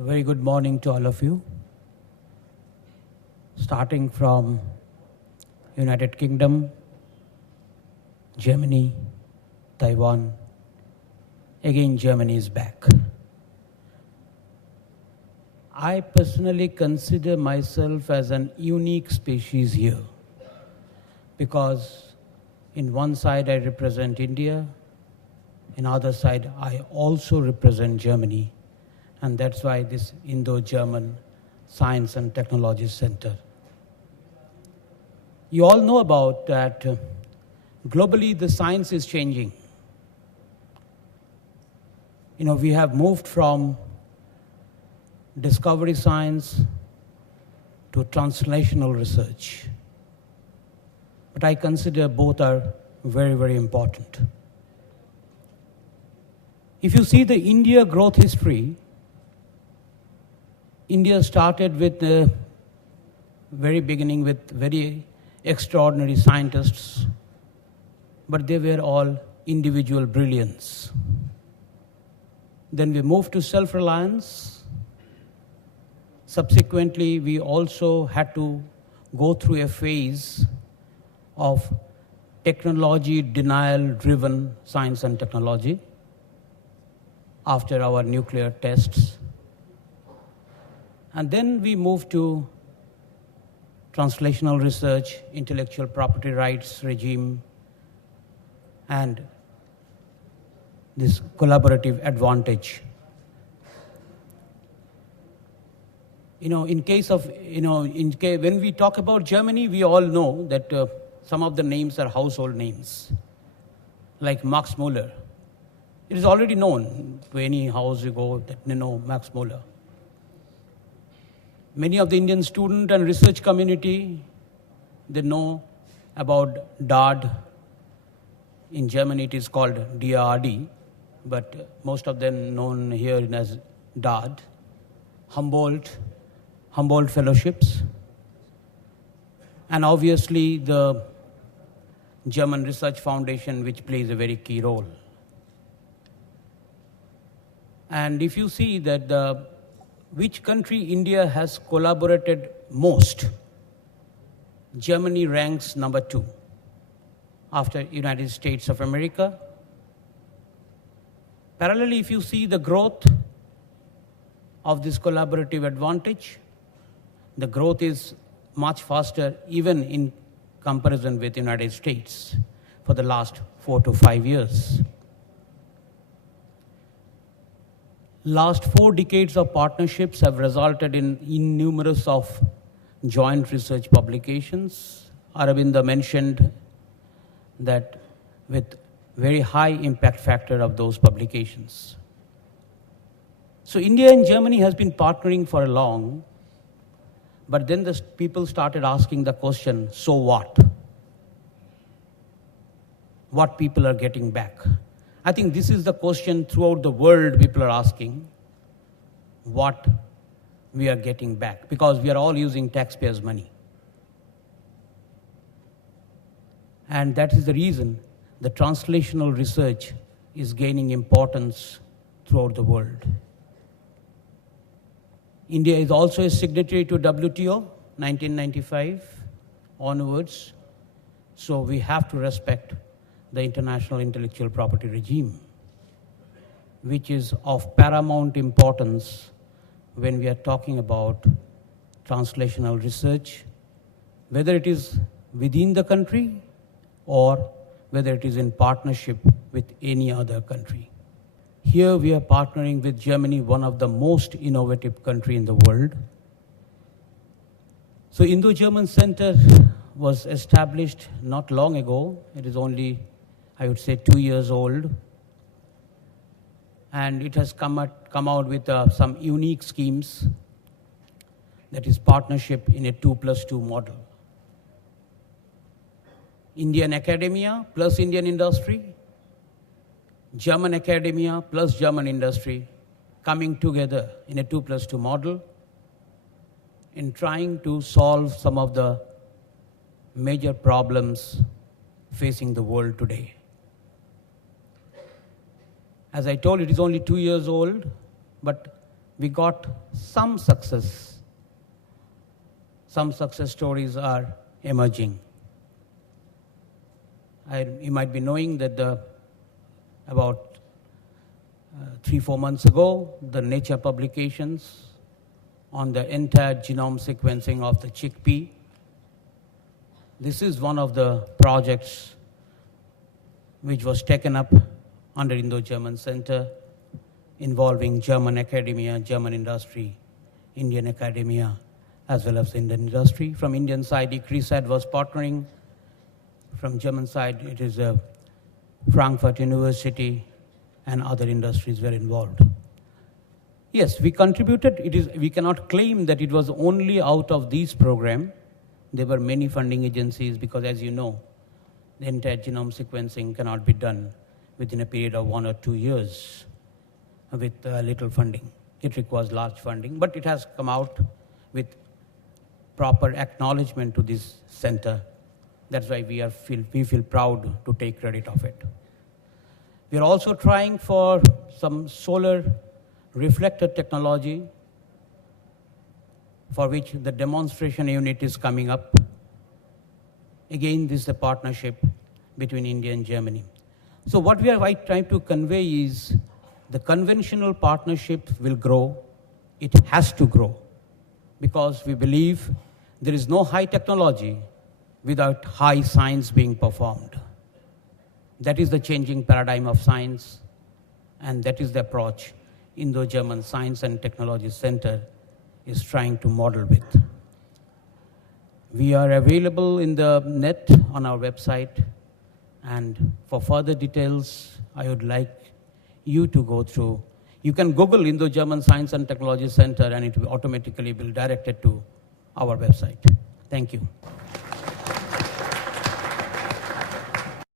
Very good morning to all of you. Starting from United Kingdom, Germany, Taiwan. Again, Germany is back. I personally consider myself as an unique species here because in one side I represent India, in other side I also represent Germany, and that's why this Indo-German Science and Technology Center. You all know about that globally the science is changing. We have moved from discovery science to translational research. But I consider both are very, very important. If you see the India growth history, India started with the very beginning with very extraordinary scientists, but they were all individual brilliance. Then we moved to self-reliance. Subsequently, we also had to go through a phase of technology denial-driven science and technology after our nuclear tests. And then we moved to translational research, intellectual property rights regime, and this collaborative advantage. When we talk about Germany, we all know that some of the names are household names, like Max Muller. It is already known to any house you go that you know Max Muller. Many of the Indian student and research community, they know about DARD. In Germany, it is called DRD, but most of them known here as DARD. Humboldt Fellowships, and obviously the German Research Foundation, which plays a very key role. And if you see that which country India has collaborated most, Germany ranks number 2 after United States of America. Parallelly, if you see the growth of this collaborative advantage, the growth is much faster even in comparison with the United States for the last 4 to 5 years. Last 4 decades of partnerships have resulted in numerous of joint research publications. Aravinda mentioned that with very high impact factor of those publications. So India and Germany has been partnering for a long, but then the people started asking the question, so what? What people are getting back? I think this is the question throughout the world people are asking, what we are getting back, because we are all using taxpayers' money. And that is the reason the translational research is gaining importance throughout the world. India is also a signatory to WTO, 1995 onwards, so we have to respect the international intellectual property regime, which is of paramount importance when we are talking about translational research, whether it is within the country or whether it is in partnership with any other country. Here we are partnering with Germany, one of the most innovative country in the world. So Indo-German Center was established not long ago. It is only, I would say, 2 years old. And it has come out with some unique schemes, that is partnership in a 2+2 model. Indian academia plus Indian industry, German academia plus German industry coming together in a 2+2 model in trying to solve some of the major problems facing the world today. As I told, it is only 2 years old, but we got some success. Some success stories are emerging. You might be knowing that about 3-4 months ago, the Nature publications on the entire genome sequencing of the chickpea. This is one of the projects which was taken up under Indo-German Center, involving German academia, German industry, Indian academia, as well as Indian industry. From Indian side, ICRISAT was partnering. From German side, it is Frankfurt University and other industries were involved. Yes, we contributed. We cannot claim that it was only out of these programs. There were many funding agencies because, as you know, the entire genome sequencing cannot be done within a period of 1 or 2 years with little funding. It requires large funding, but it has come out with proper acknowledgement to this center. That's why we feel proud to take credit of it. We are also trying for some solar reflector technology, for which the demonstration unit is coming up. Again, this is a partnership between India and Germany. So what we are trying to convey is the conventional partnership will grow. It has to grow because we believe there is no high technology without high science being performed. That is the changing paradigm of science, and that is the approach Indo-German Science and Technology Center is trying to model with. We are available in the net on our website, and for further details, I would like you to go through. You can Google Indo-German Science and Technology Center, and it will automatically be directed to our website. Thank you.